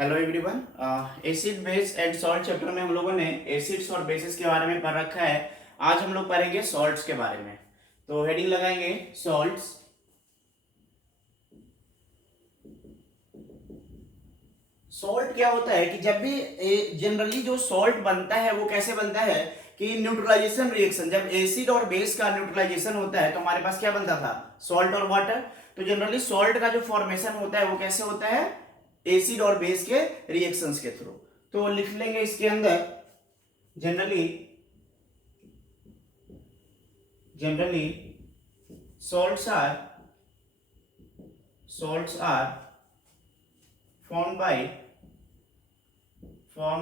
Hello everyone. Acid base and salt chapter में हम लोगों ने एसिड्स और बेसिस के बारे में पढ़ रखा है। आज हम लोग पढ़ेंगे सॉल्ट्स के बारे में। तो हेडिंग लगाएंगे सॉल्ट्स। सॉल्ट क्या होता है कि जब भी जनरली जो सॉल्ट बनता है वो कैसे बनता है कि न्यूट्रलाइजेशन रिएक्शन, जब एसिड और बेस का न्यूट्रलाइजेशन होता है तो हमारे पास क्या बनता था, सॉल्ट और वाटर। तो जनरली सॉल्ट का जो फॉर्मेशन होता है वो कैसे होता है, एसिड और बेस के रिएक्शंस के थ्रू। तो लिख लेंगे इसके अंदर generally generally salts are formed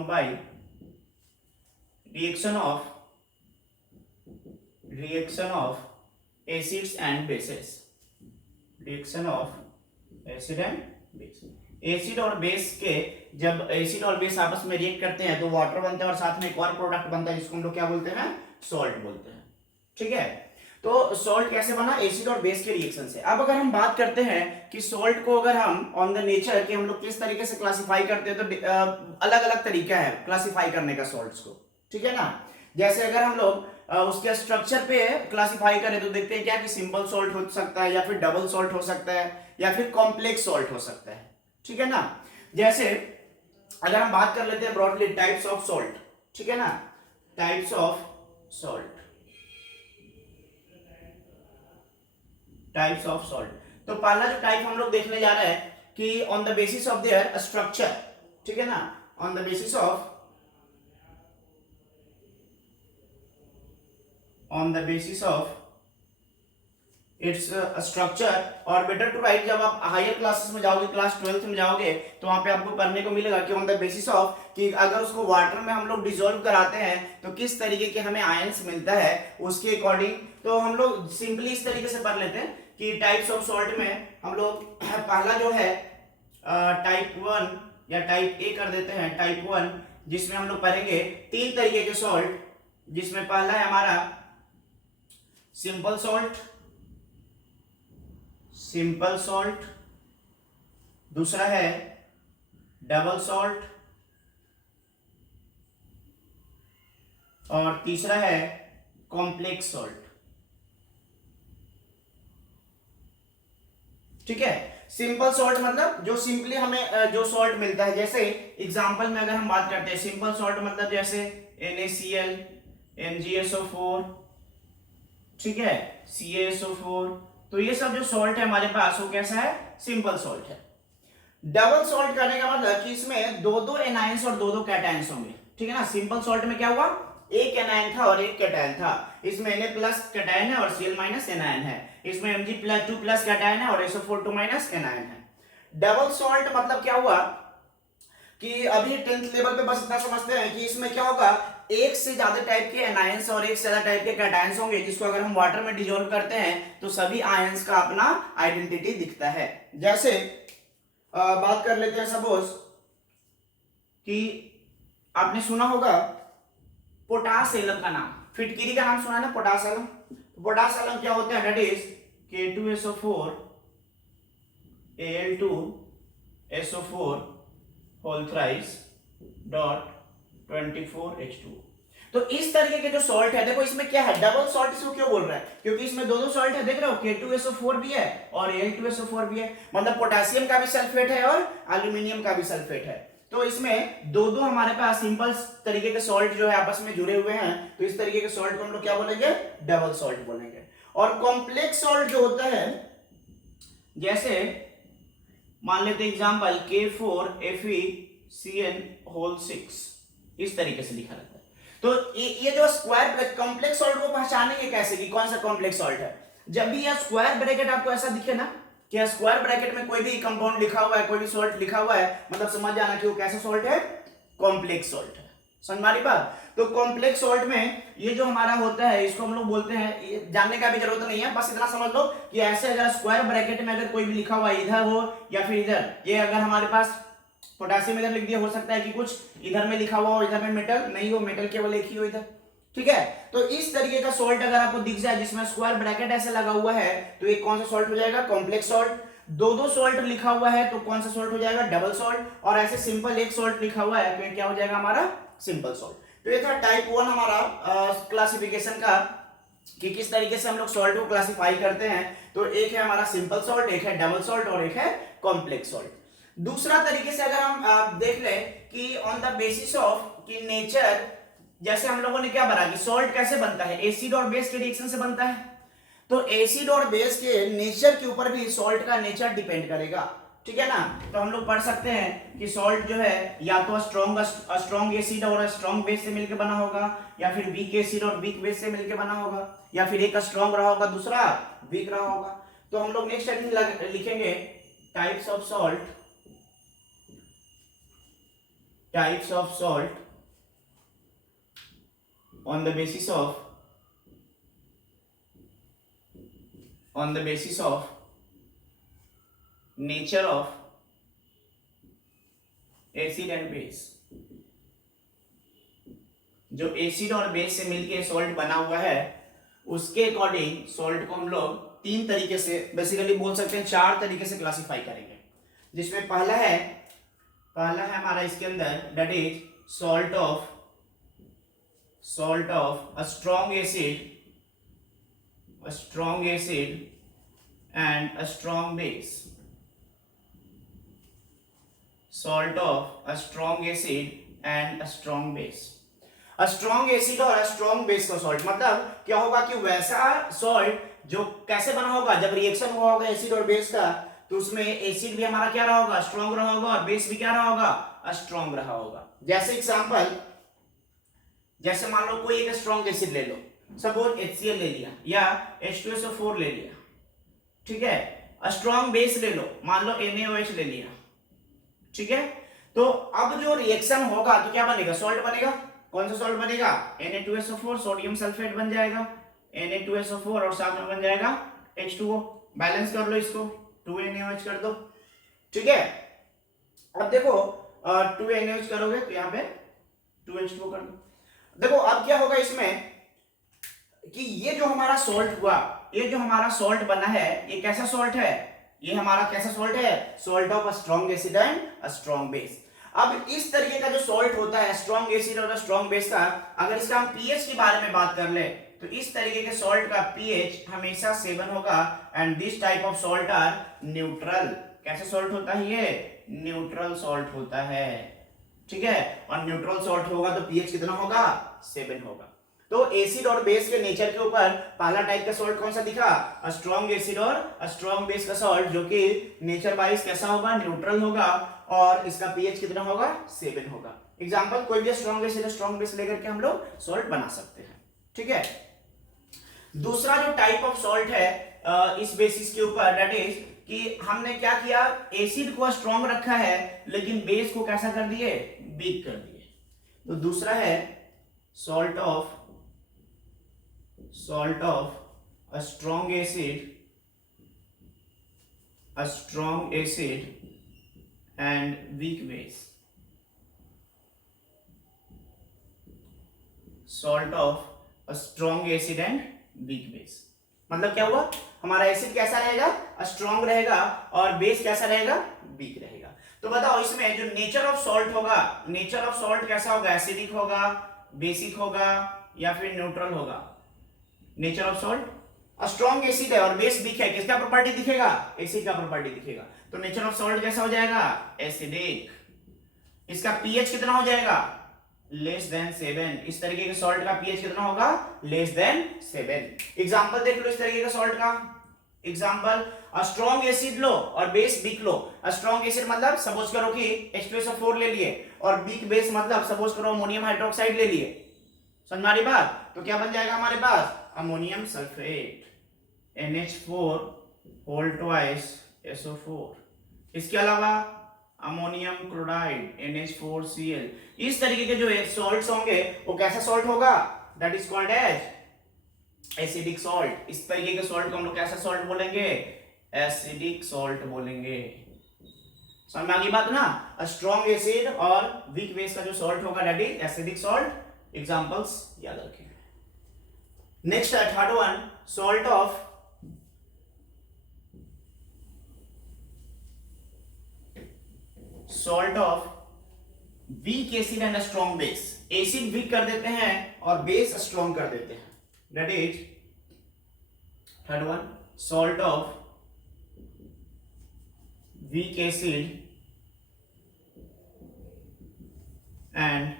by reaction of acids and bases, reaction of acid and base। Acid और बेस के, जब एसिड और बेस आपस में रिएक्ट करते हैं तो वाटर बनता है और साथ में एक और प्रोडक्ट बनता है जिसको हम लोग क्या बोलते हैं, सॉल्ट बोलते हैं। ठीक है, तो सॉल्ट कैसे बना, एसिड और बेस के रिएक्शन से। अब अगर हम बात करते हैं कि सॉल्ट को अगर हम ऑन द नेचर कि हम लोग किस तरीके से क्लासिफाई करते हैं, तो अलग अलग तरीका है क्लासिफाई करने का सॉल्ट्स को। ठीक है ना, जैसे अगर हम लोग उसके स्ट्रक्चर पे क्लासिफाई करें तो देखते हैं क्या कि सिंपल सॉल्ट हो सकता है, या फिर डबल सॉल्ट हो सकता है, या फिर कॉम्प्लेक्स सॉल्ट हो सकता है। ठीक है ना, जैसे अगर हम बात कर लेते हैं ब्रॉडली टाइप्स ऑफ सॉल्ट। ठीक है ना, types of salt, types of salt. तो पहला जो टाइप हम लोग देखने जा रहे हैं कि on the basis of their structure. ठीक है ना, on the basis of its structure, और बेटर टू राइट, जब आप हायर क्लासेस में जाओगे, क्लास 12th में जाओगे तो वहां पे आपको पढ़ने को मिलेगा कि ऑन द बेसिस ऑफ कि अगर उसको वाटर में हम लोग डिसॉल्व कराते हैं तो किस तरीके के हमें आयंस मिलता है उसके अकॉर्डिंग। तो हम लोग सिंपली इस तरीके से पढ़ लेते हैं कि टाइप्स ऑफ सॉल्ट में हम लोग पहला जो है टाइप 1 या टाइप ए कर देते हैं, टाइप 1, जिसमें हम लोग पढ़ेंगे तीन तरीके के सॉल्ट, जिसमें पहला है हमारा सिंपल सॉल्ट, दूसरा है डबल सॉल्ट, और तीसरा है कॉम्प्लेक्स सॉल्ट। ठीक है, सिंपल सॉल्ट मतलब जो सिंपली हमें जो सॉल्ट मिलता है, जैसे एग्जांपल में अगर हम बात करते हैं सिंपल सॉल्ट मतलब जैसे NaCl, MgSO4, ठीक है, CaSO4, तो ये सब जो सॉल्ट है हमारे पास वो कैसा है, सिंपल सॉल्ट है। डबल सॉल्ट करने का मतलब कि इसमें दो दो एनायंस और दो दो कैटायंस होंगे। ठीक है ना, सिंपल सॉल्ट में क्या हुआ, एक एनायन था और एक कैटायन था, इसमें Na प्लस कैटायन है और Cl माइनस एनायन है, इसमें Mg+2 प्लस कैटायन है और SO4 माइनस एनायन है। डबल सॉल्ट मतलब क्या हुआ कि अभी 10th लेवल पे बस इतना समझते हैं कि इसमें क्या होगा, एक से ज्यादा टाइप के एनायंस और एक से ज्यादा टाइप के कैटायंस होंगे, जिसको अगर हम वाटर में डिसॉल्व करते हैं तो सभी आयंस का अपना आइडेंटिटी दिखता है। जैसे बात कर लेते हैं सपोज कि आपने सुना होगा पोटास एलम का नाम, फिटकिरी का नाम सुना है ना, पोटास एलम। पोटास एलम क्या होता है, that is K2SO4 Al2SO4 whole thrice dot 24H2। तो इस तरीके के जो सॉल्ट है, देखो इसमें क्या है, डबल सॉल्ट इसको क्यों बोल रहा है, क्योंकि इसमें दो दो सॉल्ट है, देख रहे हो K2SO4 भी है और Al2SO4 भी है, मतलब पोटेशियम का भी सल्फेट है और एल्यूमिनियम का भी सल्फेट है। तो इसमें दो दो हमारे पास सिंपल तरीके के सॉल्ट जो है आपस में जुड़े हुए हैं, तो इस तरीके के सॉल्ट को हम लोग क्या बोलेंगे, डबल सॉल्ट बोलेंगे। और कॉम्प्लेक्स सॉल्ट जो होता है, जैसे मान लेते एग्जांपल K4FeCN होल 6, इस तरीके से लिखा रहता है। तो ये जो स्क्वायर ब्रैकेट कॉम्प्लेक्स सॉल्ट को पहचानेंगे कैसे कि कौन सा कॉम्प्लेक्स सॉल्ट है, जब भी यह स्क्वायर ब्रैकेट आपको ऐसा दिखे ना कि स्क्वायर ब्रैकेट में कोई भी कंपाउंड लिखा हुआ है, कोई भी सॉल्ट लिखा हुआ है, मतलब समझ जाना कि वो कैसा सॉल्ट है, कॉम्प्लेक्स सॉल्ट है। समझ मारी बात। तो कॉम्प्लेक्स सॉल्ट में ये जो हमारा होता है इसको हम लोग बोलते हैं, जानने का भी जरूरत नहीं है, बस इतना समझ लो कि ऐसे अगर स्क्वायर ब्रैकेट में अगर कोई भी लिखा हुआ इधर हो या फिर इधर, ये अगर हमारे पास पोटेशियम इधर लिख दिया, हो सकता है कि कुछ इधर में लिखा हुआ हो, इधर में मेटल नहीं हो, मेटल केवल एक ही हो इधर। ठीक है, तो इस तरीके का सॉल्ट अगर आपको दिख जाए जिसमें स्क्वायर ब्रैकेट ऐसे लगा हुआ है, तो ये कौन सा सॉल्ट हो जाएगा, कॉम्प्लेक्स सॉल्ट। दो दो सॉल्ट लिखा हुआ है तो कौन सा सॉल्ट हो जाएगा, डबल सॉल्ट, और ऐसे सिंपल एक सॉल्ट लिखा हुआ है तो ये क्या हो जाएगा हमारा, सिंपल सॉल्ट। तो ये था टाइप 1 हमारा क्लासिफिकेशन का कि किस तरीके से हम लोग सॉल्ट को क्लासिफाई करते हैं। तो एक है हमारा सिंपल सॉल्ट, एक है डबल सॉल्ट और एक है कॉम्प्लेक्स सॉल्ट। दूसरा तरीके से अगर हम देख लें कि ऑन द बेसिस ऑफ कि नेचर, जैसे हम लोगों ने क्या बना कि सॉल्ट कैसे बनता है, एसिड और बेस के रिएक्शन से बनता है, तो एसिड और बेस के नेचर के ऊपर भी सॉल्ट का नेचर डिपेंड करेगा, ठीक है ना। तो हम लोग पढ़ सकते हैं कि सॉल्ट जो है या तो स्ट्रॉन्ग एसिड और स्ट्रॉन्ग बेस से मिलकर बना होगा, या फिर वीक एसिड और वीक बेस से मिलकर बना होगा, या फिर एक स्ट्रॉन्ग रहा होगा दूसरा वीक रहा होगा। तो हम लोग नेक्स्ट हेडिंग लिखेंगे types of salt, types of salt on the basis of nature of acid and base। जो एसिड और बेस से मिलके सॉल्ट बना हुआ है उसके अकॉर्डिंग सॉल्ट को हम लोग तीन तरीके से, बेसिकली बोल सकते हैं चार तरीके से क्लासिफाई करेंगे। जिसमें पहला है हमारा इसके अंदर that is salt of a strong acid and a strong base। salt of a strong acid and a strong base। a strong acid और a strong base का सॉल्ट मतलब क्या होगा कि वैसा सॉल्ट जो कैसे बना होगा, जब रिएक्शन हुआ होगा एसिड और बेस का तो उसमें एसिड भी हमारा क्या रहा होगा, स्ट्रॉन्ग रहा होगा, और बेस भी क्या रहा होगा, स्ट्रॉन्ग रहा होगा। जैसे एग्जांपल, जैसे मान लो कोई एक स्ट्रॉन्ग एसिड ले लो, सपोज HCl ले लिया या H2SO4 ले लिया, ठीक है। स्ट्रॉन्ग बेस ले लो, मान लो NaOH ले लिया, ठीक है। तो अब जो रिएक्शन होगा तो क्या बनेगा, सॉल्ट बनेगा। कौन सा सॉल्ट बनेगा, Na2SO4, सोडियम सल्फेट बन जाएगा, Na2SO4 और साथ में बन जाएगा H2O। बैलेंस कर लो इसको, 2NaOH कर दो, ठीक है। अब देखो 2NaOH करोगे तो यहाँ पे 2H2O कर दो। देखो अब क्या होगा इसमें कि ये जो हमारा सॉल्ट हुआ, ये जो हमारा सॉल्ट बना है, ये कैसा सॉल्ट है, ये हमारा कैसा सॉल्ट है, salt of a strong acid and a strong base. अब इस तरीके का जो सॉल्ट होता है स्ट्रॉन्ग एसिड और स्ट्रॉन्ग बेस का, अगर इसका हम पीएच के बारे में बात कर ले तो इस तरीके के सॉल्ट का पीएच हमेशा 7 होगा and this type of salt are neutral. कैसे सॉल्ट होता है ये, न्यूट्रल सॉल्ट होता है, ठीक है। और न्यूट्रल सॉल्ट होगा तो पीएच कितना होगा, 7 होगा। तो एसिड और बेस के नेचर के ऊपर पहला टाइप का सॉल्ट कौन सा दिखा, स्ट्रॉन्ग एसिड और स्ट्रॉन्ग बेस का सॉल्ट, जो कि नेचर वाइज कैसा होगा, न्यूट्रल होगा, और इसका पीएच कितना होगा, 7 होगा। एग्जांपल, कोई भी स्ट्रॉन्ग एसिड स्ट्रॉन्ग बेस लेकर के हम लोग सॉल्ट बना सकते हैं, ठीक है। दूसरा जो टाइप ऑफ सॉल्ट है इस बेसिस के ऊपर, दैट इज कि हमने क्या किया, एसिड को स्ट्रॉन्ग रखा है लेकिन बेस को कैसा कर दिए, वीक कर दिए। तो दूसरा है salt of a strong acid and weak base। salt of a strong acid and weak base मतलब क्या हुआ, हमारा एसिड कैसा रहेगा, स्ट्रॉन्ग रहेगा, और बेस कैसा रहेगा, वीक रहेगा। तो बताओ इसमें जो नेचर ऑफ सॉल्ट होगा, नेचर ऑफ सॉल्ट कैसा होगा, एसिडिक होगा, बेसिक होगा, या फिर न्यूट्रल होगा। Nature of salt, strong acid है और बेस वीक है, किसका प्रॉपर्टी दिखेगा, एसिड का प्रॉपर्टी दिखेगा। तो नेचर ऑफ सॉल्ट कैसा हो जाएगा, एसिडिक। इसका पीएच कितना हो जाएगा, लेस देन 7। इस तरीके के सॉल्ट का पीएच कितना होगा, लेस देन 7। एग्जांपल देख लो इस तरीके का सॉल्ट का। एग्जांपल, स्ट्रॉन्ग एसिड लो और बेस वीक लो। स्ट्रॉन्ग एसिड मतलब सपोज करो कि H2SO4 ले लिए, और वीक बेस मतलब सपोज करो अमोनियम हाइड्रोक्साइड ले लिए। समझ में आ रही बात, तो क्या बन जाएगा हमारे पास, ammonium sulphate NH4 whole twice SO4। इसके अलावा अमोनियम क्लोराइड NH4Cl। इस तरीके के जो सॉल्ट्स होंगे वो कैसा सॉल्ट होगा, that is called as acidic salt. इस तरीके के सॉल्ट को हम लोग कैसा सॉल्ट बोलेंगे, एसिडिक सॉल्ट बोलेंगे। समझ में आ गई बात ना। स्ट्रॉन्ग एसिड और वीक बेस का जो सॉल्ट होगा that is acidic salt. Examples याद रखें। नेक्स्ट है third one, salt of salt of weak acid and strong base. Acid weak कर देते हैं और बेस स्ट्रॉन्ग कर देते हैं। That is third one, salt of weak acid and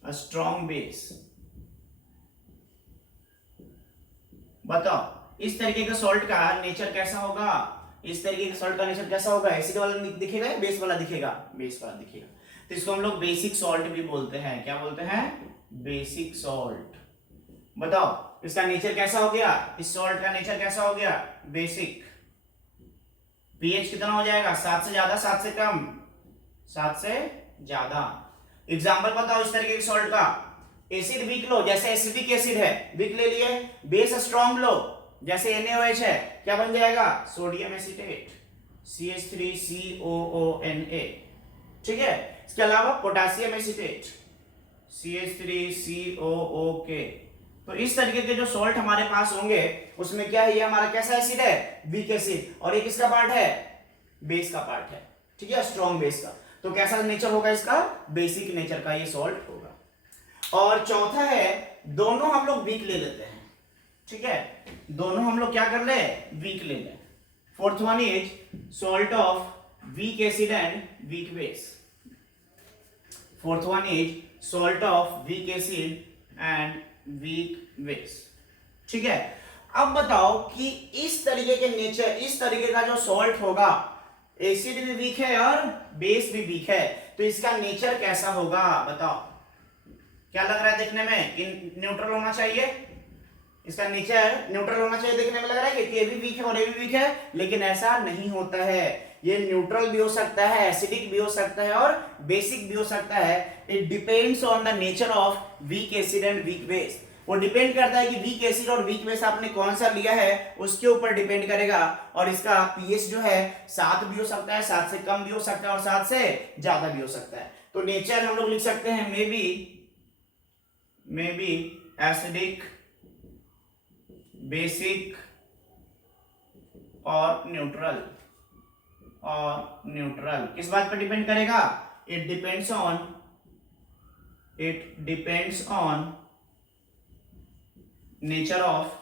a strong base। बताओ इस तरीके का सॉल्ट का नेचर कैसा होगा, इस तरीके का सॉल्ट का नेचर कैसा होगा, एसिड वाला दिखेगा या बेस वाला दिखेगा, बेस वाला दिखेगा। तो इसको हम लोग बेसिक सॉल्ट भी बोलते हैं। क्या बोलते हैं? Basic salt. बताओ इसका नेचर कैसा हो गया, इस सॉल्ट का नेचर कैसा हो गया, बेसिक। पीएच कितना हो जाएगा, 7 से ज्यादा, 7 से कम, 7 से ज्यादा। एग्जाम्पल बताओ इस तरीके के सॉल्ट का। एसिड वीक लो, जैसे एसिडिक एसिड है, वीक ले लिए। बेस स्ट्रॉन्ग लो, जैसे NaOH है, क्या बन जाएगा, सोडियम एसीटेट, CH3COONA। ठीक है। इसके अलावा पोटेशियम एसीटेट, CH3COOK। तो इस तरीके के जो सॉल्ट हमारे पास होंगे उसमें क्या है, ये हमारा कैसा एसिड है, वीक एसिड, और ये किसका पार्ट है, बेस का पार्ट है। ठीक है, स्ट्रॉन्ग बेस का। तो कैसा नेचर होगा इसका, बेसिक नेचर का ये सॉल्ट होगा। और चौथा है, दोनों हम लोग वीक ले लेते हैं। ठीक है, दोनों हम लोग क्या कर ले, वीक ले लें। Fourth one is salt of weak acid and weak base. Fourth one is salt of weak acid and weak base. ठीक है। अब बताओ कि इस तरीके के नेचर, इस तरीके का जो सॉल्ट होगा, एसिड भी वीक है और बेस भी वीक है, तो इसका नेचर कैसा होगा बताओ। क्या लग रहा है देखने में कि न्यूट्रल होना चाहिए, इसका नेचर न्यूट्रल होना चाहिए। देखने में लग रहा है कि ये भी वीक है और ये भी वीक है, लेकिन ऐसा नहीं होता है। ये न्यूट्रल भी हो सकता है, एसिडिक भी हो सकता है और बेसिक भी हो सकता है। It depends on the nature of weak acid and weak base. वो डिपेंड करता है कि वीक एसिड और वीक बेस आपने कौन सा लिया है, उसके ऊपर डिपेंड करेगा। और इसका पीएच जो है 7 भी हो सकता है, 7 से कम भी हो सकता है और 7 से ज्यादा भी हो सकता है। तो नेचर हम लोग लिख सकते हैं मे बी एसिडिक, बेसिक और न्यूट्रल। किस बात पर डिपेंड करेगा, it depends on nature of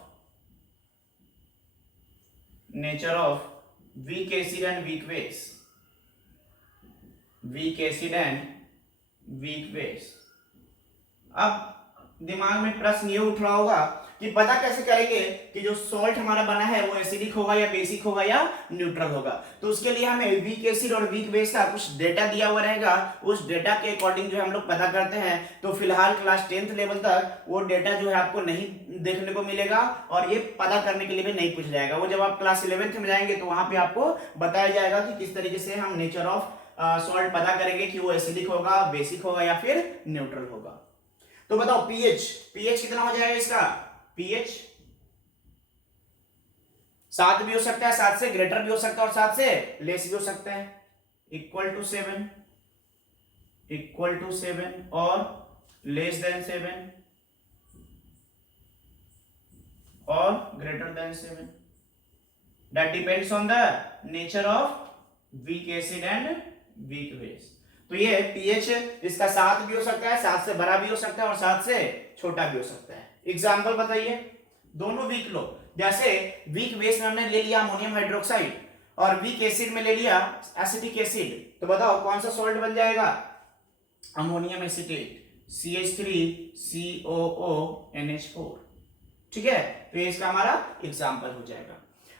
weak acid and weak base. अब दिमाग में प्रश्न ये उठ रहा होगा कि पता कैसे करेंगे कि जो सॉल्ट हमारा बना है वो एसिडिक होगा या बेसिक होगा या न्यूट्रल होगा। तो उसके लिए हमें वीक एसिड और वीक बेस का कुछ डेटा दिया हुआ रहेगा, उस डेटा के अकॉर्डिंग जो हम लोग पता करते हैं। तो फिलहाल क्लास 10th लेवल तक वो डेटा जो है आपको नहीं देखने को मिलेगा और ये पता करने के लिए भी नहीं पूछ जाएगा। वो जब आप क्लास 11th में जाएंगे तो वहां पे आपको बताया जाएगा कि किस तरीके से हम नेचर ऑफ सॉल्ट पता करेंगे कि वो एसिडिक होगा, बेसिक होगा या फिर न्यूट्रल होगा। तो बताओ पीएच कितना हो जाएगा इसका, पीएच 7 भी हो सकता है, 7 से ग्रेटर भी हो सकता है और 7 से लेस भी हो सकता है। इक्वल टू 7 और लेस देन 7 और greater than 7। That depends on the nature of weak acid and weak base. तो ये पीएच इसका 7 भी हो सकता है, 7 से बड़ा भी हो सकता है और 7 से छोटा भी हो सकता है। एग्जाम्पल बताइए, दोनों वीक लो। जैसे वीक बेस में हमने ले लिया अमोनियम हाइड्रोक्साइड और वीक एसिड में ले लिया एसिटिक एसिड। तो बताओ कौन सा सॉल्ट बन जाएगा, अमोनियम एसीटेट, CH3COONH4। ठीक है, तो ये इसका हमारा एग्जाम्पल हो जाएगा।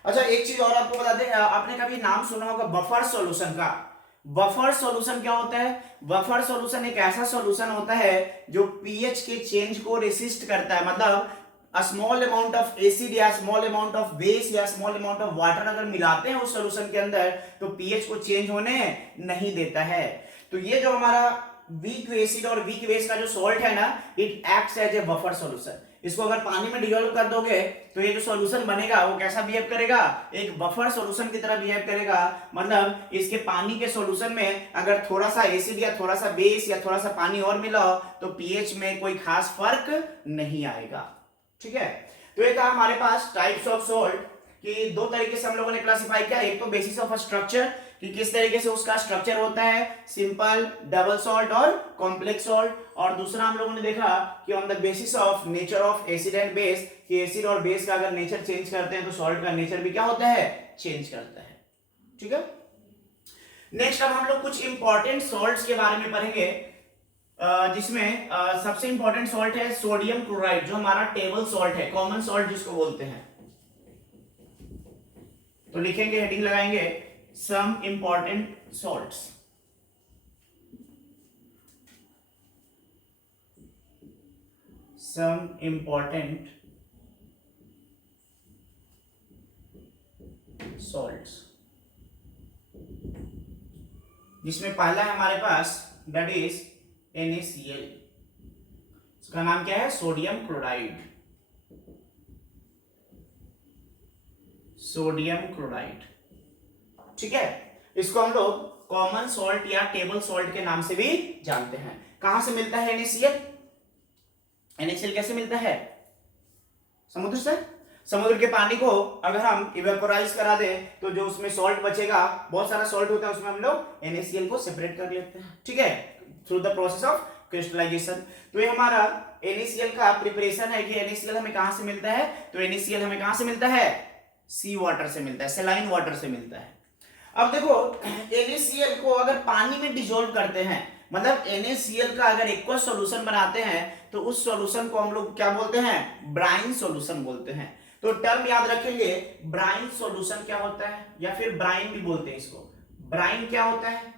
अच्छा एक चीज और आपको बता दें, आपने कभी नाम सुना होगा बफर सॉल्यूशन का। बफर सॉल्यूशन क्या होता है, बफर सॉल्यूशन एक ऐसा सॉल्यूशन होता है जो पीएच के चेंज को रेसिस्ट करता है। मतलब स्मॉल अमाउंट ऑफ एसिड या स्मॉल अमाउंट ऑफ बेस या स्मॉल अमाउंट ऑफ वाटर अगर मिलाते हैं उस सॉल्यूशन के अंदर तो पीएच को चेंज होने नहीं देता है। तो ये जो हमारा वीक एसिड और वीक बेस का जो सॉल्ट है ना, it acts as a buffer solution. इसको अगर पानी में डिसॉल्व कर दोगे तो ये जो सॉल्यूशन बनेगा वो कैसा बिहेव करेगा, एक बफर सॉल्यूशन की तरह बिहेव करेगा। मतलब इसके पानी के सॉल्यूशन में अगर थोड़ा सा एसिड या थोड़ा सा बेस या थोड़ा सा पानी और मिला तो पीएच में कोई खास फर्क नहीं आएगा। ठीक है, तो ये था हमारे पास टाइप्स ऑफ सॉल्ट कि 2 तरीके से हम लोगों ने क्लासिफाई किया। एक तो बेसिस ऑफ स्ट्रक्चर, कि किस तरीके से उसका स्ट्रक्चर होता है, सिंपल, डबल सॉल्ट और कॉम्प्लेक्स सॉल्ट। और दूसरा हम लोगों ने देखा कि on the basis of nature of acid and base, कि एसिड और बेस का अगर नेचर चेंज करते हैं तो सॉल्ट का नेचर भी क्या होता है, चेंज करता है। ठीक है, नेक्स्ट अब हम लोग कुछ इंपॉर्टेंट सॉल्ट्स के बारे में पढ़ेंगे, जिसमें सबसे इंपॉर्टेंट सॉल्ट है सोडियम क्लोराइड, जो हमारा टेबल सॉल्ट है, कॉमन सॉल्ट जिसको बोलते हैं। तो लिखेंगे, हेडिंग लगाएंगे, some important salts. Some important salts, जिसमें पहला है हमारे पास दैट इज NaCl। इसका नाम क्या है, सोडियम क्लोराइड। सोडियम क्लोराइड, ठीक है, इसको हम लोग कॉमन सॉल्ट या टेबल सॉल्ट के नाम से भी जानते हैं। कहां से मिलता है NaCl? NaCl कैसे मिलता है? समुद्र से। समुद्र के पानी को अगर हम इवेपोराइज करा दें तो जो उसमें सॉल्ट बचेगा, बहुत सारा सॉल्ट होता है उसमें, हम लोग NaCl को सेपरेट कर लेते हैं। ठीक है, through the process of crystallisation. तो ये हमारा NaCl का प्रिपरेशन है कि NaCl हमें कहां से मिलता है, तो NaCl हमें कहां से मिलता है, सी वाटर से मिलता है, सेलाइन वाटर से मिलता है। अब देखो, NaCl को अगर पानी में डिसॉल्व करते हैं, मतलब NaCl का अगर एक्वस सॉल्यूशन बनाते हैं तो उस सॉल्यूशन को हम लोग क्या बोलते हैं, ब्राइन सॉल्यूशन बोलते हैं। तो टर्म याद रखेंगे, ब्राइन सॉल्यूशन क्या होता है, या फिर ब्राइन भी बोलते हैं इसको। ब्राइन क्या होता है,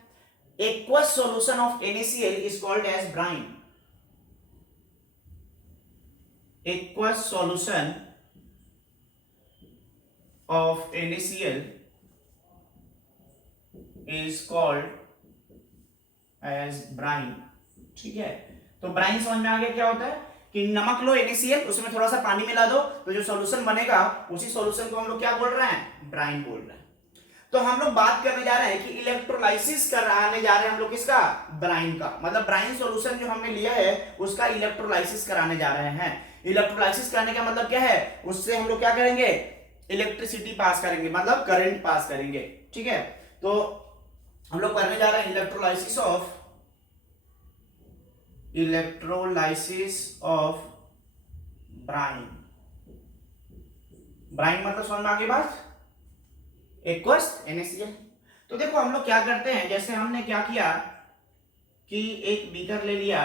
aqueous solution of NaCl is called as brine. Aqueous solution of NaCl is called as brine. ठीक है, तो ब्राइन समझ में आ गया क्या होता है, कि नमक लो NaCl, उसमें थोड़ा सा पानी मिला दो तो जो सॉल्यूशन बनेगा उसी सॉल्यूशन को हम लोग क्या बोल रहे हैं, ब्राइन बोल रहे हैं। तो हम लोग बात करने जा रहे हैं कि इलेक्ट्रोलाइसिस कराने जा रहे हैं हम लोग किसका, ब्राइन का। मतलब ब्राइन सॉल्यूशन जो हमने लिया है उसका इलेक्ट्रोलाइसिस कराने जा रहे हैं। इलेक्ट्रोलाइसिस करने का मतलब क्या है, उससे हम लोग क्या करेंगे, इलेक्ट्रिसिटी पास करेंगे, मतलब करंट पास करेंगे। ठीक है, तो हम लोग करने जा रहे हैं इलेक्ट्रोलाइसिस ऑफ ब्राइन। ब्राइन मतलब समझ में आ गई बात, एक्वस NaCl। तो देखो हम लोग क्या करते हैं, जैसे हमने क्या किया कि एक बीकर ले लिया,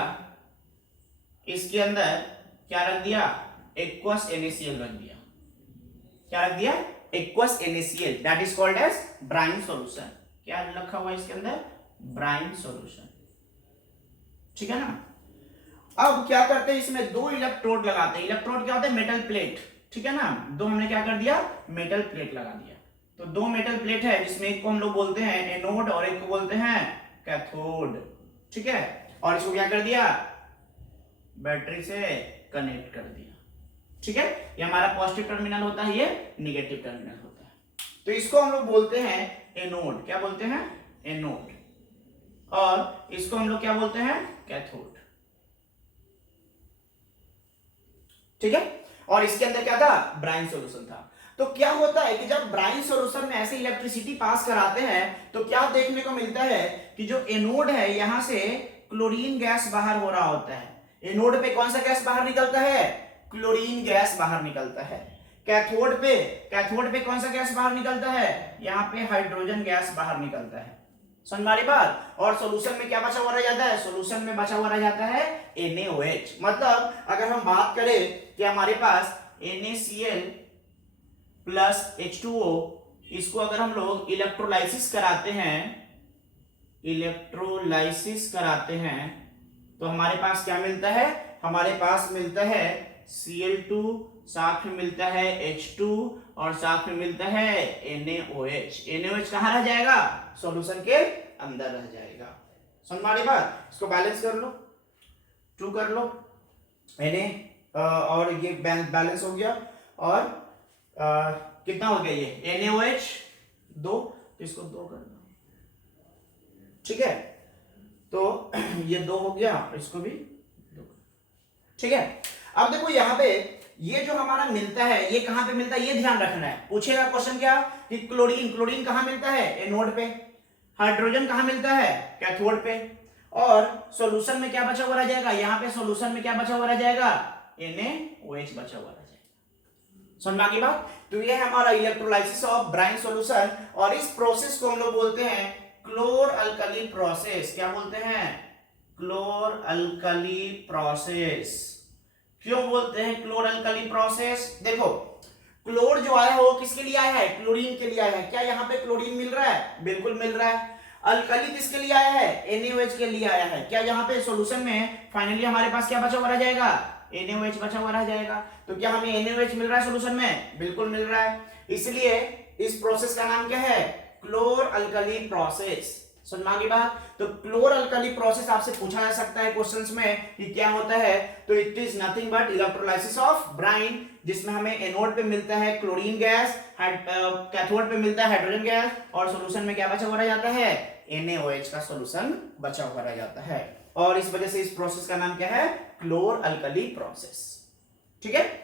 इसके अंदर क्या रख दिया, एक्वस NaCl रख दिया। क्या रख दिया, aqueous NaCl, that is called as brine solution. क्या रखा हुआ है इसके अंदर, ब्राइन सॉल्यूशन। ठीक है ना। अब क्या करते हैं, इसमें दो इलेक्ट्रोड लगाते हैं। इलेक्ट्रोड क्या होता है, मेटल प्लेट। ठीक है ना, दो हमने क्या कर दिया, मेटल प्लेट लगा दिया। तो दो मेटल प्लेट है, जिसमें एक को हम लोग बोलते हैं एनोड और एक को बोलते हैं कैथोड। ठीक है, और इसको क्या कर दिया, बैटरी से कनेक्ट कर दिया। ठीक है, ये हमारा पॉजिटिव टर्मिनल होता है, ये निगेटिव टर्मिनल होता है। तो इसको हम लोग बोलते हैं एनोड। क्या बोलते हैं, एनोड। और इसको हम लोग क्या बोलते हैं, कैथोड। ठीक है, और इसके अंदर क्या था, ब्राइन सॉल्यूशन था। तो क्या होता है कि जब ब्राइन सॉल्यूशन में ऐसे इलेक्ट्रिसिटी पास कराते हैं तो क्या देखने को मिलता है कि जो एनोड है यहां से क्लोरीन गैस बाहर हो रहा होता है। एनोड पे कौन सा गैस बाहर निकलता है, क्लोरीन गैस बाहर निकलता है। कैथोड पे कौन सा गैस बाहर निकलता है, यहाँ पे हाइड्रोजन गैस बाहर निकलता है। समझ में आ रही बात। और सॉल्यूशन में क्या बचा हुआ रह जाता है, सॉल्यूशन में बचा हुआ रह जाता है NaOH। मतलब अगर हम बात करें कि हमारे पास NaCl प्लस H2O, इसको अगर हम लोग इलेक्ट्रोलाइसिस कराते हैं तो हमारे पास क्या मिलता है, हमारे पास मिलता है Cl2, साथ में मिलता है H2 और साथ में मिलता है NaOH। NaOH कहां रह जाएगा, सॉल्यूशन के अंदर रह जाएगा। समझ में आ रही बात। इसको बैलेंस कर लो, 2 कर लो, Na और ये बैलेंस हो गया। और कितना हो गया, ये NaOH 2, तो इसको 2 कर दो। ठीक है, तो ये 2 हो गया, इसको भी 2। ठीक है, अब देखो यहाँ पे ये जो हमारा मिलता है ये कहां पे मिलता है, ये ध्यान रखना है। पूछेगा क्वेश्चन क्या कि क्लोरीन कहां मिलता है, एनोड पे। हाइड्रोजन कहाँ मिलता है? कैथोड पे। और सॉल्यूशन में क्या बचा हुआ रह जाएगा? यहाँ पे सॉल्यूशन में क्या बचा हुआ रह जाएगा? NaOH बचा हुआ रह जाएगा। समझ में आ गई बात? तो ये है हमारा इलेक्ट्रोलाइसिस ऑफ ब्राइन सॉल्यूशन, और इस प्रोसेस को हम लोग बोलते हैं क्लोर अल्कली प्रोसेस। क्या बोलते हैं? क्लोर अल्कली प्रोसेस। क्यों बोलते हैं क्लोर अल्कली प्रोसेस? देखो, क्लोर जो आया है वो किसके लिए आया है? क्लोरीन के लिए आया है। क्या यहाँ पे क्लोरीन मिल रहा है? बिल्कुल मिल रहा है। अल्कली किसके लिए आया है? NaOH के लिए आया है। क्या यहाँ पे सॉल्यूशन में फाइनली हमारे पास क्या बचा हुआ रह जाएगा? NaOH बचा हुआ रह जाएगा। तो क्या हमें NaOH मिल रहा है सॉल्यूशन में? बिल्कुल मिल रहा है। इसलिए इस प्रोसेस का नाम क्या है? क्लोर अल्कली प्रोसेस। समझ में आ गई बात? तो क्लोर अल्कली प्रोसेस आपसे पूछा जा सकता है क्वेश्चंस में कि क्या होता है, तो it is nothing but electrolysis of Bryan, जिसमें हमें एनोड पे मिलता है क्लोरीन गैस, कैथोड पे मिलता है हाइड्रोजन गैस, और सॉल्यूशन में क्या बचा हुआ रह जाता है? NaOH का सॉल्यूशन बचा हुआ रह जाता है। और इस वजह से इस प्रोसेस का नाम क्या है? क्लोर अल्कली प्रोसेस। ठीक है।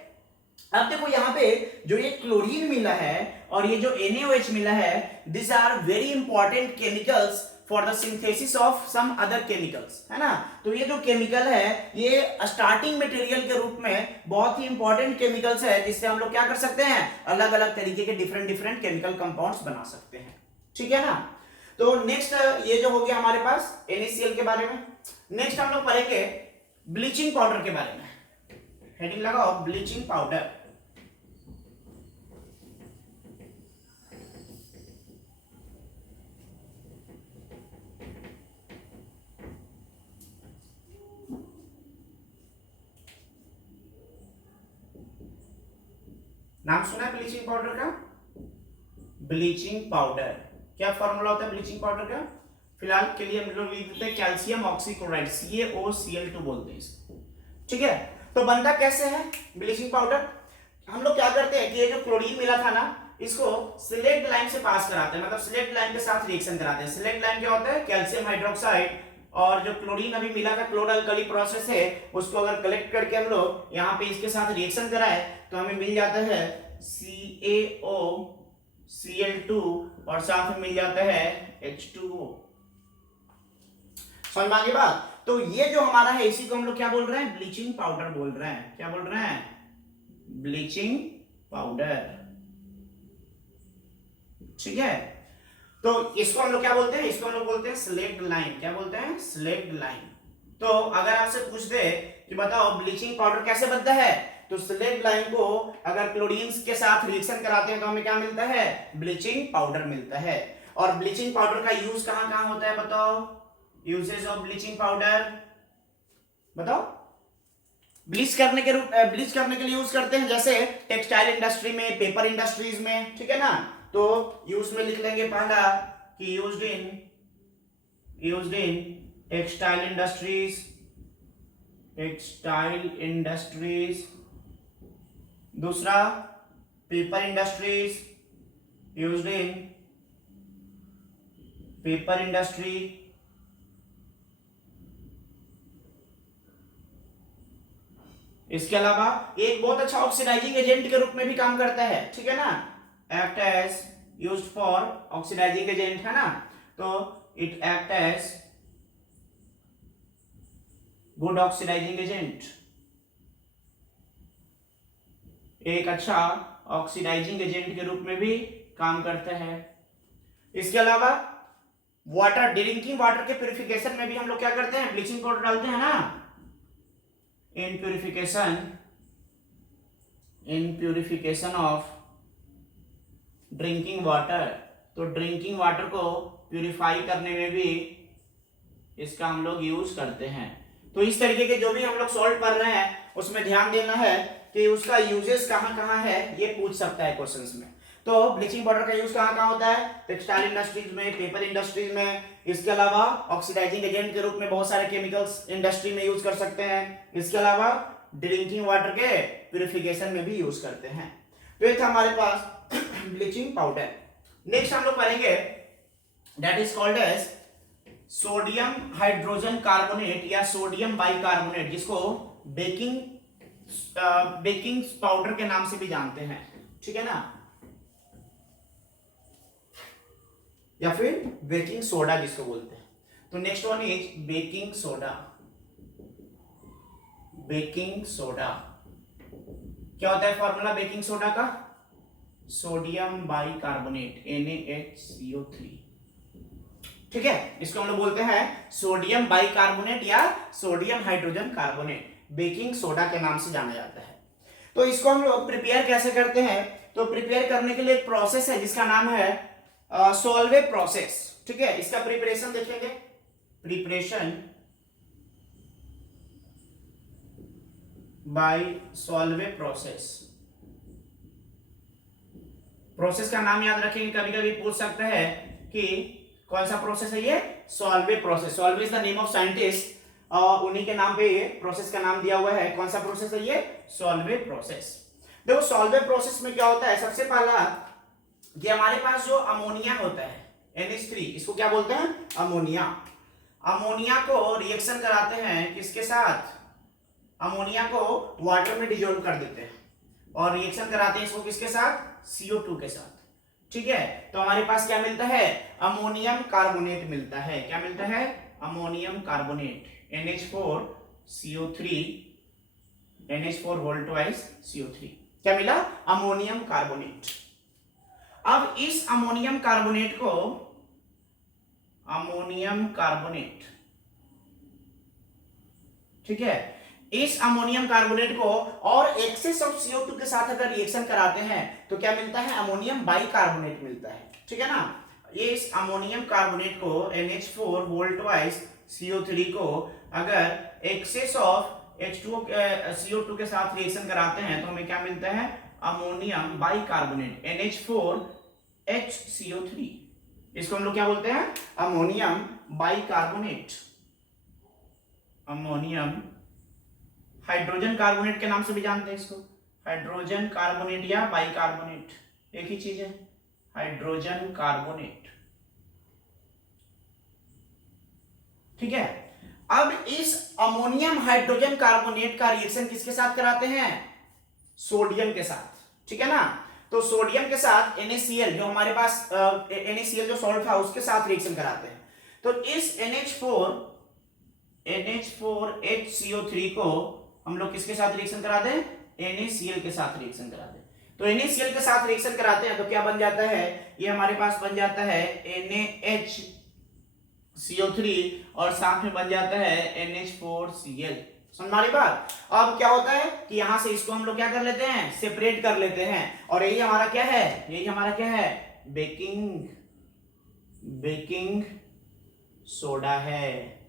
अब देखो यहाँ पे जो ये क्लोरीन मिला है और ये जो NaOH मिला है, this are very important chemicals for the synthesis of some other chemicals, है ना। तो ये जो केमिकल है ये स्टार्टिंग मटेरियल के रूप में बहुत ही इंपॉर्टेंट केमिकल्स है, जिससे हम लोग क्या कर सकते हैं? अलग अलग तरीके के डिफरेंट केमिकल कंपाउंड्स बना सकते हैं। ठीक है ना। तो नेक्स्ट ये जो हो गया हमारे पास NaCl के बारे में। नेक्स्ट हम लोग पढ़ेंगे ब्लीचिंग पाउडर के बारे में। हेडिंग लगाओ ब्लीचिंग पाउडर। नाम सुना है ब्लीचिंग पाउडर का? ब्लीचिंग पाउडर क्या फॉर्मूला होता है ब्लीचिंग पाउडर का? फिलहाल के लिए हम लोग लिख देते हैं कैल्शियम ऑक्सीक्लोराइड, CaOCl2 बोलते हैं इसको। ठीक है। तो बनता कैसे है ब्लीचिंग पाउडर? हम लोग क्या करते हैं कि ये जो क्लोरीन मिला था ना, इसको सिलेक्ट लाइन से पास कराते हैं, मतलब सिलेक्ट लाइन के साथ रिएक्शन कराते हैं। सिलेक्ट लाइन क्या होता है? कैल्शियम हाइड्रोक्साइड और जो क्लोरीन अभी मिला था, क्लोर अल्कली प्रोसेस है, उसको अगर कलेक्ट करके हम लोग यहाँ पे इसके साथ रिएक्शन कराए तो हमें मिल जाता है CaOCl2 और साथ में मिल जाता है H2O। समझ में आ गई बात? तो ये जो हमारा है इसी को हम लोग क्या बोल रहे हैं? ब्लीचिंग पाउडर बोल रहे हैं। क्या बोल रहे हैं? Bleaching powder. ठीक है। तो इसको हम लोग क्या बोलते हैं? इसको हम लोग बोलते हैं स्लेक्ट लाइन। क्या बोलते हैं? Slaked lime. तो अगर आपसे पूछ दे कि बताओ ब्लीचिंग पाउडर कैसे बनता है, तो स्लेक्ट लाइन को अगर क्लोरीन के साथ रिएक्शन कराते हैं तो हमें क्या मिलता है? ब्लीचिंग पाउडर मिलता है। और ब्लीचिंग पाउडर का यूज कहां कहां होता है बताओ? यूजेस ऑफ ब्लीचिंग पाउडर बताओ। ब्लीच करने के लिए यूज करते हैं, जैसे टेक्सटाइल इंडस्ट्री में, पेपर इंडस्ट्रीज में। ठीक है ना। तो यूज में लिख लेंगे पहला कि यूज्ड इन टेक्सटाइल इंडस्ट्रीज। दूसरा paper industries, used in paper industry. इसके अलावा एक बहुत अच्छा ऑक्सीडाइजिंग एजेंट के रूप में भी काम करता है। ठीक है ना। Act as used for oxidising agent, है ना। तो it act as good oxidising agent, एक अच्छा ऑक्सीडाइजिंग एजेंट के रूप में भी काम करता है। इसके अलावा वाटर, ड्रिंकिंग वाटर के प्यूरिफिकेशन में भी हम लोग क्या करते हैं? ब्लीचिंग पाउडर डालते हैं ना। इन प्यूरिफिकेशन ऑफ ड्रिंकिंग वाटर, तो ड्रिंकिंग वाटर को प्यूरिफाई करने में भी इसका हम लोग यूज करते हैं। तो इस तरीके के जो भी हम लोग सॉल्ट पढ़ रहे हैं उसमें ध्यान देना है कि उसका यूजेस कहां कहां है, ये पूछ सकता है क्वेश्चंस में। तो ब्लीचिंग पाउडर का यूज कहां कहां होता है? टेक्सटाइल इंडस्ट्रीज में, पेपर इंडस्ट्रीज में। इसके अलावा ऑक्सीडाइजिंग एजेंट के रूप में बहुत सारे केमिकल्स इंडस्ट्री में यूज कर सकते हैं। इसके अलावा ड्रिंकिंग वाटर के प्यूरिफिकेशन में भी यूज करते हैं। तो ये था हमारे पास ब्लीचिंग पाउडर। नेक्स्ट हम लोग पढ़ेंगे that is called as sodium hydrogen carbonate या सोडियम बाइकार्बोनेट, जिसको बेकिंग पाउडर के नाम से भी जानते हैं। ठीक है ना। या फिर बेकिंग सोडा जिसको बोलते हैं। तो next one is baking soda. Baking soda क्या होता है फॉर्मूला बेकिंग सोडा का? Sodium bicarbonate NaHCO3। ठीक है, इसको हम लोग बोलते हैं सोडियम बाइकार्बोनेट या sodium hydrogen carbonate, baking soda के नाम से जाना जाता है। तो इसको हम लोग प्रिपेयर कैसे करते हैं? तो प्रिपेयर करने के लिए एक प्रोसेस है जिसका नाम है सोल्वे प्रोसेस। ठीक है, इसका प्रिपरेशन देखेंगे, preparation bye Solvay process. Process का नाम याद रखेंगे, कभी कभी पूछ सकते हैं कि कौन सा प्रोसेस है ये? Solvay process. Solvay is the name of scientist, उन्हीं के नाम पे ये प्रोसेस का नाम दिया हुआ है। कौन सा प्रोसेस है ये? Solvay process. देखो सोल्वे प्रोसेस में क्या होता है, सबसे पहला कि हमारे पास जो अमोनिया होता है NH3, इसको क्या बोलते हैं? अमोनिया। अमोनिया को रिएक्शन कराते हैं किसके साथ? अमोनिया को वाटर में डिजोल्व कर देते हैं और रिएक्शन कराते हैं इसको किसके साथ? CO2 के साथ। ठीक है, तो हमारे पास क्या मिलता है? अमोनियम कार्बोनेट मिलता है। क्या मिलता है? Ammonium carbonate NH4CO3, NH4 whole twice CO3। क्या मिला? Ammonium carbonate. अब इस अमोनियम कार्बोनेट को, अमोनियम कार्बोनेट, ठीक है, इस अमोनियम कार्बोनेट को और एक्सेस ऑफ CO2 के साथ अगर रिएक्शन कराते हैं तो क्या मिलता है? अमोनियम बाइकार्बोनेट मिलता है। ठीक है ना, ये इस अमोनियम कार्बोनेट को NH4 whole twice CO3 को अगर एक्सेस ऑफ H2O CO2 के साथ रिएक्शन कराते हैं तो हमें क्या मिलता है? Ammonium bicarbonate NH4HCO3। इसको हम लोग क्या बोलते हैं? Ammonium bicarbonate. Ammonium hydrogen carbonate के नाम से भी जानते हैं इसको, हाइड्रोजन कार्बोनेट या बाइकार्बोनेट, एक ही चीज है, हाइड्रोजन कार्बोनेट। ठीक है, अब इस अमोनियम हाइड्रोजन कार्बोनेट का रिएक्शन किसके साथ कराते हैं? सोडियम के साथ। ठीक है ना, तो सोडियम के साथ NaCl जो हमारे पास NaCl जो सॉल्ट था उसके साथ रिएक्शन कराते हैं। तो इस NH4HCO3 को हम लोग किसके साथ रिएक्शन कराते हैं? NaCl के साथ रिएक्शन कराते हैं। तो NaCl के साथ रिएक्शन कराते हैं तो क्या बन जाता है? ये हमारे पास बन जाता है NaHCO3 और साथ में बन जाता है NH4Cl। समझ मारी बात? अब क्या होता है कि यहां से इसको हम लोग क्या कर लेते हैं? सेपरेट कर लेते हैं, और यही हमारा क्या है? यही हमारा क्या है? बेकिंग सोडा है।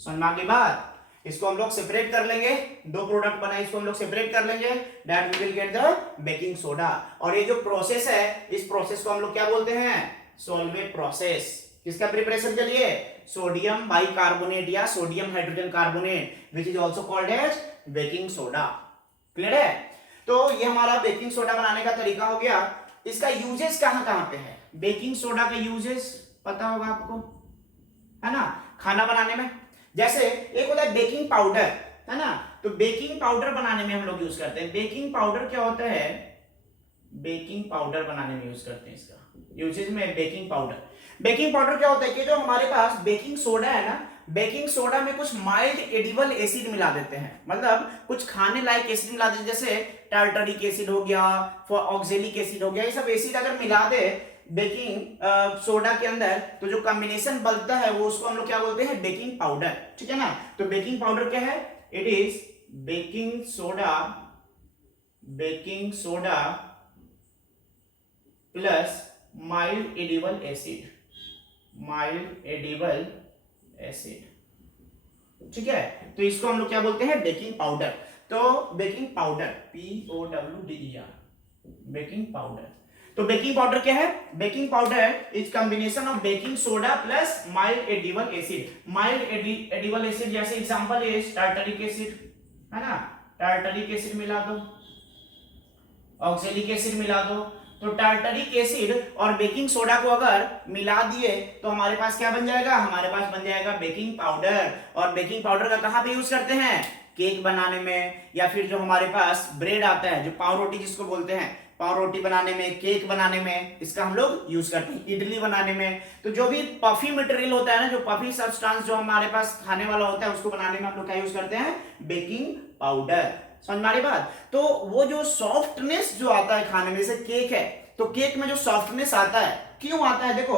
समझ मारी बात? इसको हम लोग सेपरेट कर लेंगे, दो प्रोडक्ट बनाए, इसको हम लोग सेपरेट कर लेंगे, that we will get the baking soda. और ये जो प्रोसेस है, इस प्रोसेस को हम लोग क्या बोलते हैं? Solvay process. किसका प्रिपरेशन के लिए? सोडियम बाइकार्बोनेट या sodium hydrogen carbonate, which is also called as baking soda. Clear है? तो ये हमारा बेकिंग सोडा बनाने का तरीका हो गया। इसका यूजेस कहां कहां पे है? बेकिंग सोडा का यूजेस पता होगा आपको, है ना, खाना बनाने में। जैसे एक होता है बेकिंग पाउडर, है ना, तो बेकिंग पाउडर बनाने में हम लोग यूज करते हैं। बेकिंग पाउडर क्या होता है? बेकिंग पाउडर बनाने में यूज करते हैं। इसका यूजेस में बेकिंग पाउडर, बेकिंग पाउडर क्या होता है कि जो हमारे पास बेकिंग सोडा है ना, बेकिंग सोडा में कुछ माइल्ड एडिबल एसिड मिला देते हैं, मतलब कुछ खाने लायक एसिड मिला देते हैं, जैसे टार्टरिक एसिड हो गया, ऑक्जेलिक एसिड हो गया, ये सब एसिड अगर मिला दे बेकिंग सोडा के अंदर तो जो कॉम्बिनेशन बनता है वो उसको हम लोग क्या बोलते हैं? Baking powder. ठीक है ना, तो बेकिंग पाउडर क्या है? It is baking soda plus mild edible acid. ठीक है, तो इसको हम लोग क्या बोलते हैं? Baking powder. तो baking powder POWDER, baking powder. तो बेकिंग पाउडर क्या है? Baking powder is combination of baking soda plus mild edible acid. Mild edible acid जैसे एग्जांपल इज टार्टरिक एसिड, है ना, टार्टरिक एसिड मिला दो, ऑक्जेलिक एसिड मिला दो। तो टार्टरिक एसिड और बेकिंग सोडा को अगर मिला दिए तो हमारे पास क्या बन जाएगा? हमारे पास बन जाएगा बेकिंग पाउडर। और बेकिंग पाउडर का कहां पे यूज करते हैं? केक बनाने में, या फिर जो हमारे पास ब्रेड आता है, जो पाव रोटी जिसको बोलते हैं, पाव रोटी बनाने में, केक बनाने में इसका हम लोग यूज करते हैं, इडली बनाने में। तो जो भी पफी मटेरियल होता है ना, जो पफी सब्सटेंस जो हमारे पास खाने वाला होता है, उसको बनाने में हम लोग क्या यूज करते हैं, बेकिंग पाउडर। समझ में आ रही बात। तो वो जो सॉफ्टनेस जो आता है खाने में, जैसे केक है तो केक में जो सॉफ्टनेस आता है, क्यों आता है, देखो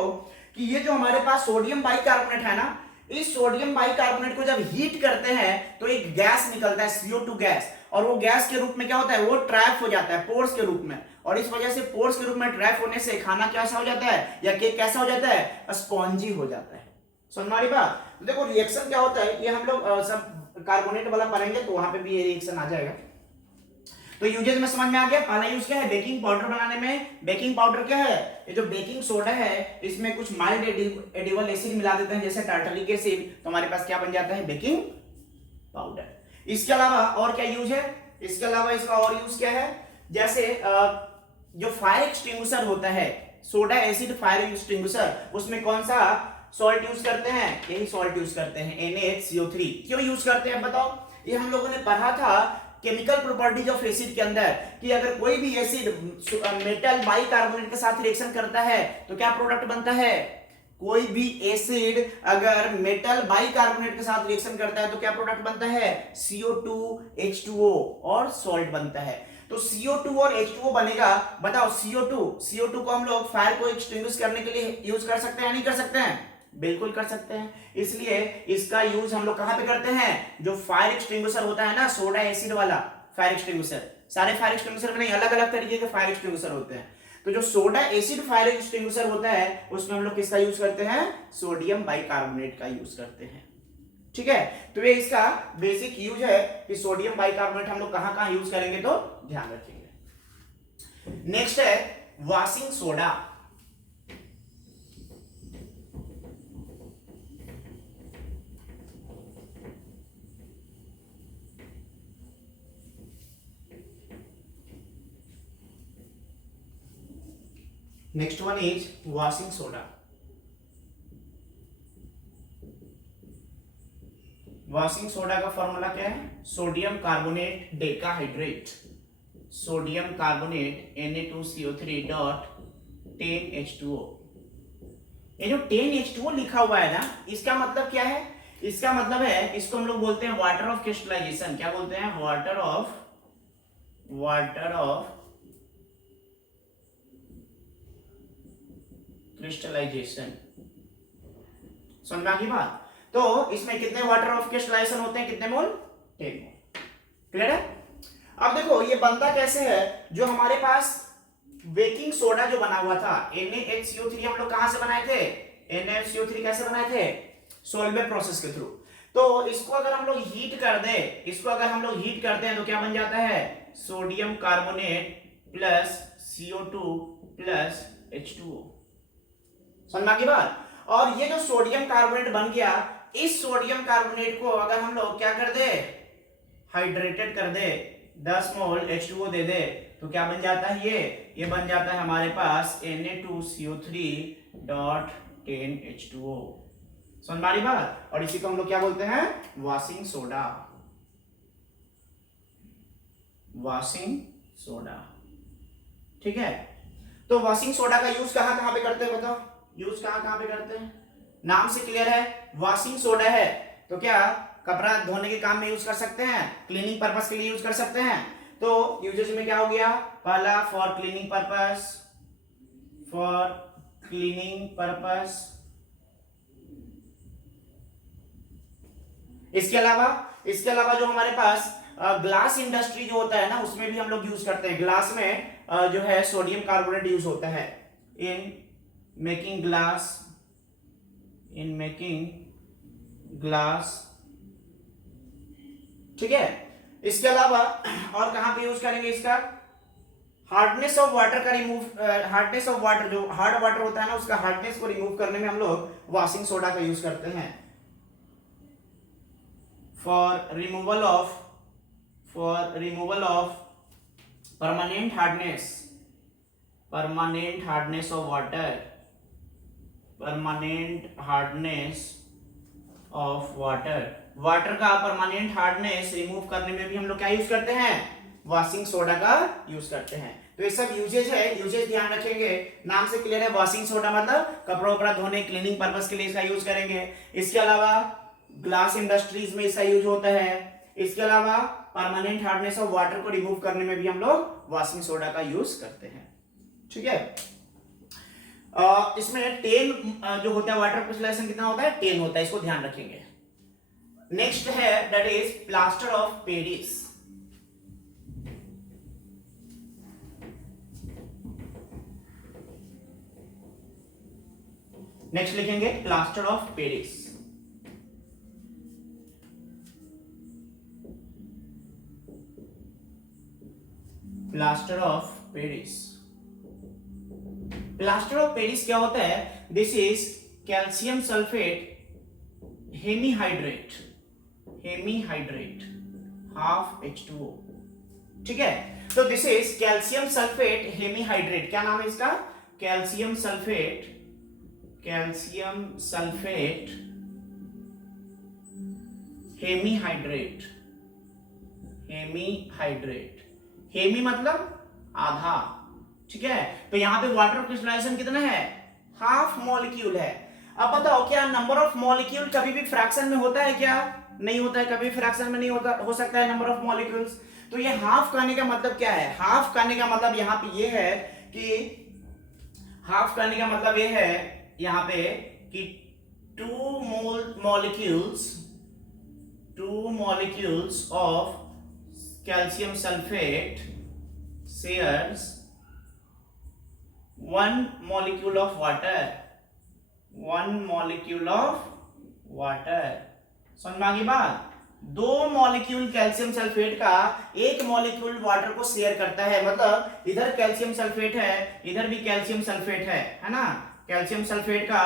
कि ये जो हमारे पास सोडियम बाइकार्बोनेट है ना, इस सोडियम बाइकार्बोनेट को जब हीट करते हैं तो एक गैस निकलता है, CO2 गैस, और वो गैस के रूप में क्या होता है, वो ट्रैप हो जाता है पोर्स के रूप में, और इस वजह से पोर्स के रूप में ट्रैप होने से खाना कैसा हो जाता है, या केक कैसा हो जाता है, स्पॉन्जी हो जाता है। समझ में आ रही बात। तो देखो रिएक्शन क्या होता है, ये हम लोग सब कार्बोनेट वाला पढ़ेंगे तो वहां पे भी ये रिएक्शन आ जाएगा। तो यूजेस में समझ में आ गया। पहला यूज क्या है, बेकिंग पाउडर बनाने में। बेकिंग पाउडर क्या है, ये जो बेकिंग सोडा है इसमें कुछ माइल्ड एडिबल एसिड मिला देते हैं, जैसे टार्टरिक एसिड, तो हमारे पास क्या बन जाता है, बेकिंग पाउडर। इसके अलावा और क्या यूज है, इसके अलावा इसका और यूज क्या है, जैसे जो फायर एक्सटिंग्विशर होता है, सोडा एसिड फायर एक्सटिंग्विशर, उसमें कौन सा सॉल्ट यूज करते हैं, यही सॉल्ट यूज करते हैं, NaHCO3। क्यों यूज करते हैं बताओ, ये हम लोगों ने पढ़ा था केमिकल प्रॉपर्टीज ऑफ एसिड के अंदर कि अगर कोई भी एसिड मेटल बाइकार्बोनेट के साथ रिएक्शन करता है तो क्या प्रोडक्ट बनता है, कोई भी एसिड अगर मेटल बाइकार्बोनेट के साथ रिएक्शन करता है तो क्या प्रोडक्ट बनता है, CO2 H2O और सॉल्ट बनता है। तो CO2 और H2O बनेगा। बताओ CO2 को हम लोग फायर को एक्सटिंग्विश करने के लिए यूज कर सकते हैं या नहीं कर सकते हैं, बिल्कुल कर सकते हैं। इसलिए इसका यूज हम लोग कहां पे करते हैं, जो फायर एक्सटिंग्विशर होता है ना, सोडा एसिड वाला फायर एक्सटिंग्विशर, सारे फायर एक्सटिंग्विशर में नहीं, अलग अलग तरीके के फायर एक्सटिंग्विशर होते हैं। तो जो सोडा एसिड फायर एक्सटिंग्विशर होता है उसमें हम लोग किसका यूज करते हैं, सोडियम बाइकार्बोनेट का यूज करते हैं। ठीक है, तो ये इसका बेसिक यूज है कि सोडियम बाइकार्बोनेट हम लोग कहां कहां यूज करेंगे, तो ध्यान रखेंगे। नेक्स्ट है washing soda. Next one is washing soda. Washing soda का फॉर्मूला क्या है, sodium carbonate decahydrate, sodium carbonate Na2CO3 dot 10H2O। ये जो 10H2O लिखा हुआ है ना, इसका मतलब क्या है, इसका मतलब है, इसको हम लोग बोलते हैं वाटर ऑफ क्रिस्टलाइजेशन। क्या बोलते हैं, वाटर ऑफ क्रिस्टलाइजेशन। समझ में आ गई बात। तो इसमें कितने वाटर ऑफ क्रिस्टलाइजेशन होते हैं, कितने मोल, 10 मोल। क्लियर है। अब देखो ये बनता कैसे है, जो हमारे पास बेकिंग सोडा जो बना हुआ था, NaHCO3 हम लोग कहां से बनाए थे, NaHCO3 कैसे बनाए थे, सोलवेंट प्रोसेस के थ्रू। तो इसको अगर हम लोग हीट कर दें, तो क्या बन जाता है, sodium carbonate plus CO2 plus H2O। समझ में आ गई बात। और ये जो सोडियम कार्बोनेट बन गया, इस सोडियम कार्बोनेट को अगर हम लोग क्या कर दे, हाइड्रेटेड कर दे, 10 मोल H2O दे दे, तो क्या बन जाता है, ये बन जाता है हमारे पास Na2CO3 डॉट 10H2O। समझ में आ रही बात। और इसी को हम लोग क्या बोलते हैं, वॉशिंग सोडा। वॉशिंग सोडा, ठीक है। तो वॉशिंग सोडा का यूज कहां कहां पे करते हैं बताओ, यूज कहां कहां पे करते हैं, नाम से क्लियर है, वॉशिंग सोडा है तो क्या कपड़ा धोने के काम में यूज कर सकते हैं, क्लीनिंग पर्पस के लिए यूज कर सकते हैं। तो यूजेज में क्या हो गया, पहला फॉर क्लीनिंग पर्पस, इसके अलावा जो हमारे पास ग्लास इंडस्ट्री जो होता है ना, उसमें भी हम लोग यूज करते हैं। ग्लास में जो है सोडियम कार्बोनेट यूज होता है इन मेकिंग ग्लास, ठीक है। इसके अलावा और कहां पे यूज करेंगे इसका, हार्डनेस ऑफ वाटर का हार्डनेस ऑफ वाटर, जो हार्ड वाटर होता है ना, उसका हार्डनेस को रिमूव करने में हम लोग वॉशिंग सोडा का यूज करते हैं। For removal of permanent hardness of water का परमानेंट हार्डनेस रिमूव करने में भी हम लोग क्या यूज करते हैं, वॉशिंग सोडा का यूज करते हैं। तो ये सब यूजेज है, यूजेज ध्यान रखेंगे। नाम से क्लियर है, वॉशिंग सोडा मतलब कपड़ा उपड़ा धोने क्लीनिंग पर्पस के लिए इसका यूज करेंगे। इसके अलावा ग्लास इंडस्ट्रीज में इसका यूज होता है। इसके अलावा परमानेंट हार्डनेस ऑफ वाटर को रिमूव करने में भी हम लोग वॉशिंग सोडा का यूज करते हैं। ठीक है, इसमें 10 जो होता है वाटर क्रिस्टलाइजेशन कितना होता है, 10 होता है, इसको ध्यान रखेंगे। नेक्स्ट है that is plaster of Paris. Next लिखेंगे plaster of Paris. Plaster of Paris, plaster of Paris क्या होता है, this is calcium sulphate hemihydrate, hemihydrate half H2O। ठीक है, तो this is calcium sulphate hemihydrate, क्या नाम है इसका, calcium sulphate, calcium sulphate hemihydrate, hemihydrate, hemi मतलब आधा। ठीक है, तो यहां पे वाटर क्रिस्टलाइजेशन कितना है, हाफ मॉलिक्यूल है। अब बताओ क्या नंबर ऑफ मॉलिक्यूल कभी भी फ्रैक्शन में होता है क्या, नहीं होता है, कभी फ्रैक्शन में नहीं होता, हो सकता है नंबर ऑफ मॉलिक्यूल्स। तो ये हाफ कहने का मतलब क्या है, हाफ कहने का मतलब यहां पे ये है कि हाफ कहने का मतलब ये है यहां पे कि 2 molecules of calcium sulfate shares 1 molecule of water, 1 molecule of water। समझ में आ गई बात, 2 मॉलिक्यूल कैल्शियम सल्फेट का 1 मॉलिक्यूल वाटर को शेयर करता है, मतलब इधर कैल्शियम सल्फेट है, इधर भी कैल्शियम सल्फेट है ना, कैल्शियम सल्फेट का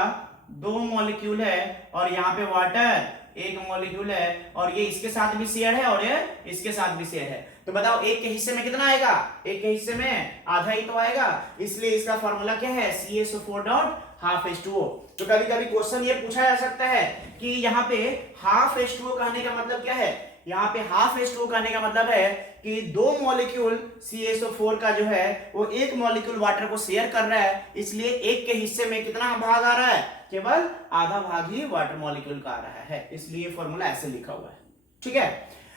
2 मॉलिक्यूल है और यहाँ पे वाटर 1 मॉलिक्यूल है, और ये इसके साथ भी शेयर है और ये इसके साथ भी शेयर है। तो बताओ एक के हिस्से में कितना आएगा, एक के हिस्से में आधा ही तो आएगा, इसलिए इसका फॉर्मूला क्या है, CaSO4 डॉट हाफ H2O। तो कभी कभी क्वेश्चन ये पूछा जा सकता है कि यहाँ पे हाफ H2O कहने का मतलब क्या है, यहाँ पे हाफ H2O कहने का मतलब है कि 2 मॉलिक्यूल CaSO4 का जो है वो 1 मॉलिक्यूल वाटर को शेयर कर रहा है, इसलिए एक के हिस्से में कितना भाग आ रहा है, केवल आधा भाग ही वाटर मॉलिक्यूल का आ रहा है, इसलिए फॉर्मूला ऐसे लिखा हुआ है। ठीक है,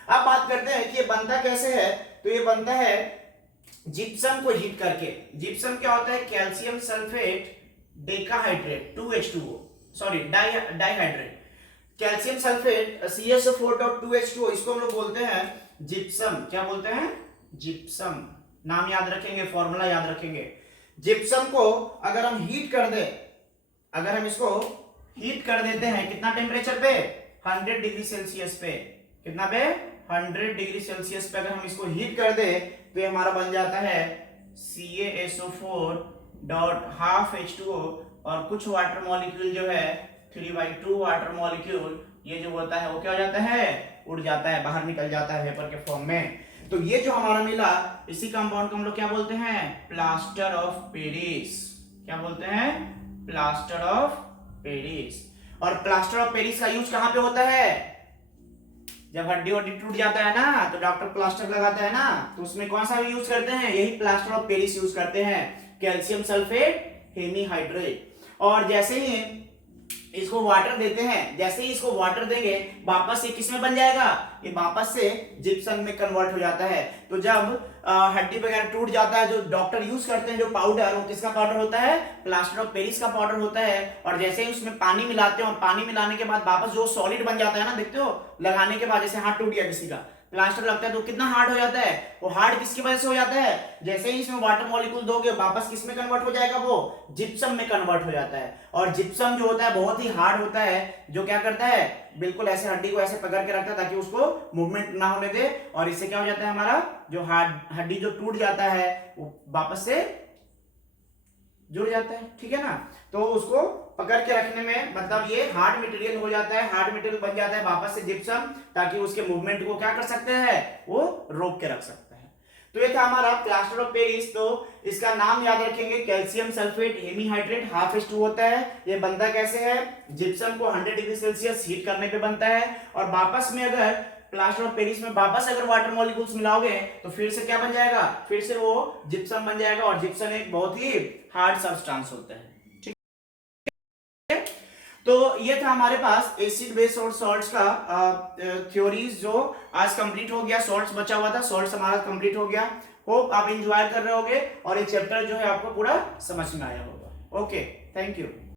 अब बात करते हैं कि ये बनता कैसे है। तो ये बनता है जिप्सम को हीट करके। जिप्सम क्या होता है, calcium sulphate decahydrate 2H2O, sorry dihydrate, calcium sulphate CaSO4.2H2O, इसको हम लोग बोलते हैं जिप्सम। क्या बोलते हैं, जिप्सम। नाम याद रखेंगे, फॉर्मूला याद रखेंगे। जिप्सम को अगर हम हीट कर दे, अगर हम इसको हीट कर देते हैं कितना टेम्परेचर पे, 100 डिग्री सेल्सियस पे, कितना पे, 100 डिग्री सेल्सियस पे अगर हम इसको हीट कर दे तो ये हमारा बन जाता है CaSO4 डॉट हाफ H2O, और कुछ वाटर मॉलिक्यूल जो है 3/2 वाटर मॉलिक्यूल ये जो होता है वो क्या हो जाता है, उड़ जाता है, बाहर निकल जाता है वेपर के फॉर्म में। तो ये जो हमारा मिला, इसी कंपाउंड को हम लोग क्या बोलते हैं, प्लास्टर ऑफ पेरिस। क्या बोलते हैं, प्लास्टर ऑफ पेरिस। और प्लास्टर ऑफ पेरिस का यूज कहां पे होता है, जब हड्डी वड्डी टूट जाता है ना तो डॉक्टर प्लास्टर लगाता है ना, तो उसमें कौन सा यूज करते हैं, यही प्लास्टर ऑफ पेरिस यूज करते हैं, कैल्शियम सल्फेट हेमीहाइड्रेट। और जैसे ही इसको वाटर देते हैं, जैसे ही इसको वाटर देंगे वापस से किसमें बन जाएगा, ये वापस से जिप्सम में कन्वर्ट हो जाता है। तो जब हड्डी वगैरह टूट जाता है, जो डॉक्टर यूज करते हैं जो पाउडर, वो किसका पाउडर होता है, प्लास्टर ऑफ पेरिस का पाउडर होता है। और जैसे ही उसमें पानी मिलाते हैं और पानी मिलाने के बाद वापस जो सॉलिड बन जाता है ना, देखते हो लगाने के बाद, जैसे हाथ टूट गया किसी का, प्लास्टर लगता है तो कितना हार्ड हो जाता है, वो हार्ड किसकी वजह से हो जाता है, जैसे ही इसमें वाटर मॉलिक्यूल दोगे वापस किस में कन्वर्ट हो जाएगा, वो जिप्सम में कन्वर्ट हो जाता है। और जिप्सम जो होता है बहुत ही हार्ड होता है, जो क्या करता है, बिल्कुल ऐसे हड्डी को ऐसे पकड़ के रखता है ताकि उसको मूवमेंट ना होने दे, और इससे क्या हो जाता है, हमारा जो हड्डी जो टूट जाता है वो वापस से जुड़ जाता है। ठीक है ना, तो उसको पकड़ के रखने में मतलब ये हार्ड मटेरियल हो जाता है, हार्ड मटेरियल बन जाता है वापस से जिप्सम, ताकि उसके मूवमेंट को क्या कर सकते हैं, वो रोक के रख सकता है। तो ये था हमारा प्लास्टर ऑफ पेरिस। तो इसका नाम याद रखेंगे, calcium sulphate hemihydrate half H2 होता है। ये बनता कैसे है, जिप्सम को 100 डिग्री सेल्सियस हीट करने पे बनता है, और वापस में अगर प्लास्टर ऑफ पेरिस में वापस अगर वाटर मॉलिक्यूल्स मिलाओगे तो फिर से क्या बन जाएगा, फिर से वो जिप्सम बन जाएगा, और जिप्सम एक बहुत ही हार्ड सब्सटेंस होता है। ठीक है, तो ये था हमारे पास एसिड बेस और सॉल्ट्स का थ्योरीज जो आज कंप्लीट हो गया। सॉल्ट्स बचा हुआ था, सॉल्ट्स हमारा कंप्लीट हो गया। होप आप एंजॉय कर रहे होगे और ये चैप्टर जो है आपको पूरा समझ में आया होगा। Okay, thank you.